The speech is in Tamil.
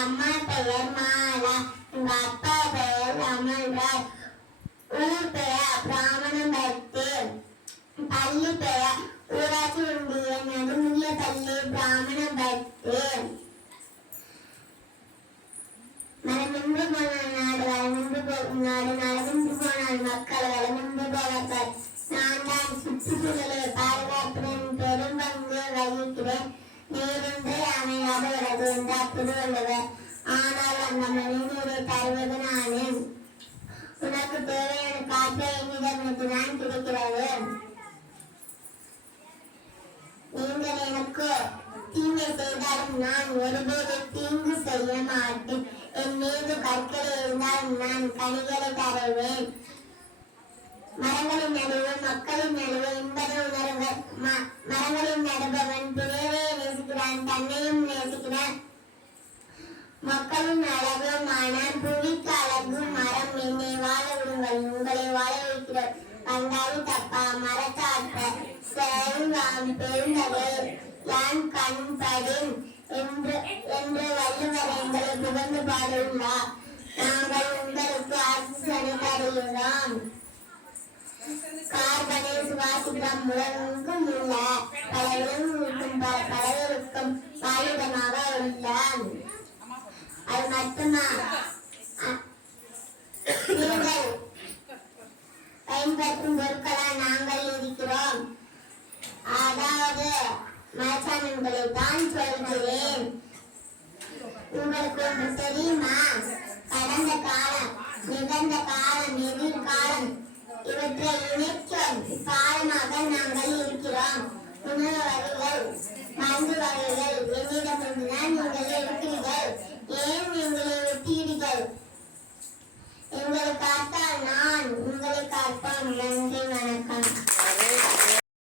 அம்மா பெயர் மாலா, எங்க அப்பா பெயர் அமல்ராஜ், ஊர் பெயர் பிராமணம்பட்டு, பள்ளி பெயர் ஊராட்சி ஒன்றிய நடுநிலை பள்ளி பிராமணம்பட்டு. மரமின்றி போனால் நாடு, வளமின்றி போகும் நாடு, நலமின்றி போனால் மக்கள் வளமின்றி போவார்கள். நான் தான் சுற்றுச்சூழலை பாதுகாப்புடன் பெரும் பங்கு வகிக்கிறேன். நீரின்றி அமையாது உலகு என்றார் திருவள்ளுவர். ஆனால் அந்த மழைநீரை தருவது நானே. உனக்கு தேவையான காற்றை என்னிடமிருந்து தான் கிடைக்கிறது. நீங்கள் எனக்கு தீமை செய்தாலும் நான் ஒருவேளை தீங்கு செய்ய மாட்டேன். என் மீது கற்கள் இருந்தாலும் நான் கனிகளை தருவேன். மரங்களின் நடுவு மக்களின் நடுவு என்பதை உணர்வுகள். மரங்களின் நடுபவன் பிறவையை நேசிக்கிறான், தன்னையும் நேசிக்கிறான். மக்களின் அழகுமான புவிக்கு அழகு மரம். என்னை வாழ விடுங்கள், உங்களை வாழ வைக்கிறோம். வந்தாரி தப்பா மரத்தாற்ற செல்வாம் பெருந்தகை யான் கண்படின் என்று வள்ளுவர் எங்களை புகழ்ந்து பாடுகிறார். நாங்கள் உங்களுக்கு ஆக்சிஜனை தருகிறோம். கார்பனை சுவாசிக்கிறோம். உலகெங்கும் உள்ள பலருக்கும் வாழிடமாக உள்ளோம். அது மட்டுமா, நீங்கள் பயன்படுத்தும் பொருட்களால் நாங்கள் இருக்கிறோம். அதாவது மரச்சாமான்களை தான் சொல்கிறேன். உங்களுக்கு ஒன்று தெரியுமா? கடந்த காலம், நிகழ்ந்த காலம், எதிர்காலம் இவற்றை இணைக்கும் காலமாக நாங்கள் இருக்கிறோம். உணவு வகைகள், மருந்து வகைகள் என்னிடமிருந்துதான் நீங்கள் இருக்கிறீர்கள். ஏன் எங்களை வெட்டீர்கள்? எங்களை காத்தால் நான் உங்களை காப்பேன்.